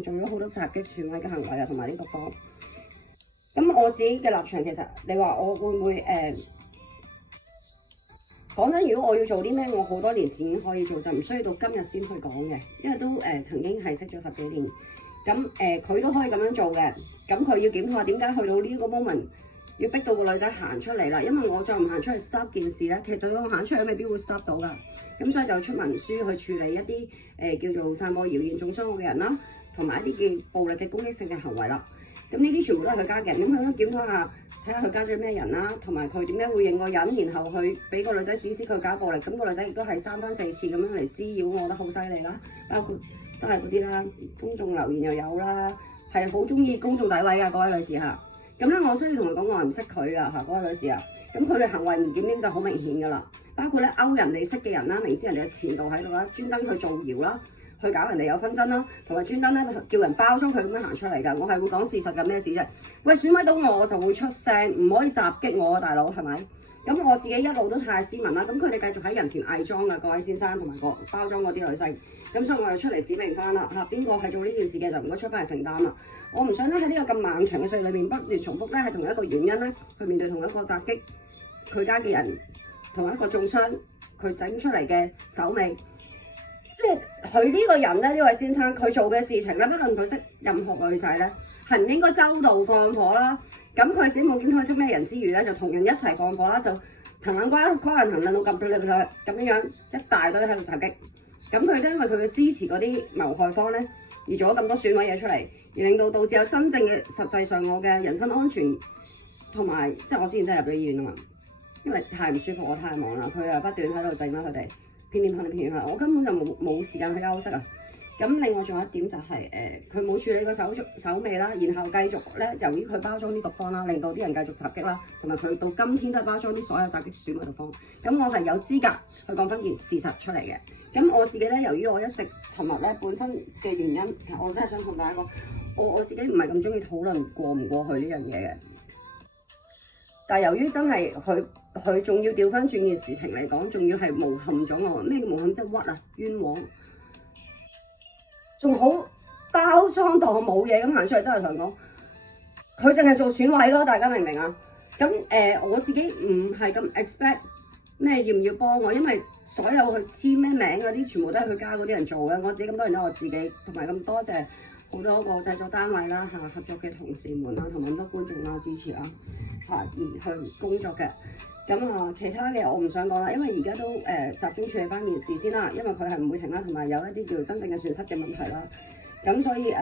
做咗好多襲擊損毀嘅行為啊，同埋呢個方。咁我自己嘅立場其實，你話我會唔會講真，如果我要做啲咩，我好多年前已經可以做，就唔需要到今日先去講嘅，因為都曾經係識咗10幾年。咁佢都可以咁樣做嘅，咁佢要檢討下點解去到呢個 moment 要逼到個女仔行出嚟啦。因為我再唔行出去 stop 件事咧，其實我行出去未必會 stop 到噶。咁所以就出文書去處理一啲叫做散播謠言、中傷我嘅人啦，同埋一啲叫暴力嘅攻擊性嘅行為啦。咁呢啲全部都係佢家嘅人，咁佢都檢討下，睇下佢加咗咩人啦，同埋佢點解會認個人，然後去俾個女仔指使佢搞暴力。咁個女仔亦都係3番4次咁樣嚟滋擾，我覺得好犀利啦。包括都係嗰啲啦，公眾留言又有啦，係好中意公眾詆毀㗎嗰位女士嚇。咁咧，我需要同佢講，我係唔識佢㗎嚇，嗰位女士啊。咁佢嘅行為唔檢點就好明顯㗎啦。包括咧勾人哋識嘅人啦，明知人哋嘅前度喺度啦，專登去造謠啦，去搞人哋有紛爭啦，同埋專登咧叫人包裝佢咁樣行出嚟㗎。我係會講事實㗎，咩事啫？喂，損毀到我就會出聲，唔可以襲擊我啊，大佬係咪？咁我自己一路都太斯文啦，咁佢哋繼續喺人前偽裝㗎，各位先生同埋個包裝嗰啲女性。咁所以我就出嚟指明翻啦嚇，邊個係做呢件事嘅就唔該出翻嚟承擔啦。我唔想咧喺呢個咁漫長嘅歲月裏面不斷重複咧，係同一個原因咧去面對同一個襲擊佢家嘅人，同一個中傷佢整出嚟嘅手尾。即係佢呢個人咧，呢位先生佢做嘅事情咧，不論佢識任何女仔咧，係唔應該周到放火啦。咁佢自己冇檢討識咩人之餘咧，就同人一齊放火啦，就藤撚瓜跨人行撚到咁樣一大堆喺度襲擊。咁佢都因為佢嘅支持嗰啲謀害方咧，而做咗咁多損毀嘢出嚟，而令到導致有真正嘅實際上我嘅人身安全同埋，即係我之前真係入咗醫院啊嘛，因為太唔舒服，我太忙啦，佢又不斷喺度整啦佢哋，偏偏，我根本就冇時間去休息啊。咁另外仲有一點就係佢冇處理個手尾啦，然後繼續咧，由於佢包裝呢個方啦，令到啲人繼續襲擊啦，同埋佢到今天都係包裝啲所有襲擊損毀嘅方。咁我係有資格去講翻件事實出嚟嘅。咁我自己咧，由於我一直尋日咧本身嘅原因，我真係想同大家講，我自己唔係咁中意討論過唔過去呢樣嘢嘅。但係由於真係佢仲要調翻轉件事情嚟講，仲要係誣陷咗我，咩叫誣陷？即係屈啊，冤枉，仲好包裝當我冇嘢咁行出嚟，真係同人講，佢淨係做損毀咯，大家明唔明啊？咁我自己唔係咁 expect 咩要唔要幫我，因為所有去簽咩名嗰啲，全部都係佢家嗰啲人做嘅。我自己咁多人都我自己，同埋咁多謝好多個製作單位啦嚇，合作嘅同事們啦，同埋咁多觀眾啦支持啦嚇，而去工作嘅。咁啊，其他嘅我唔想講啦，因為而家都集中處理翻件事先啦，因為佢係唔會停啦，同埋有一啲叫做真正嘅損失嘅問題啦。咁所以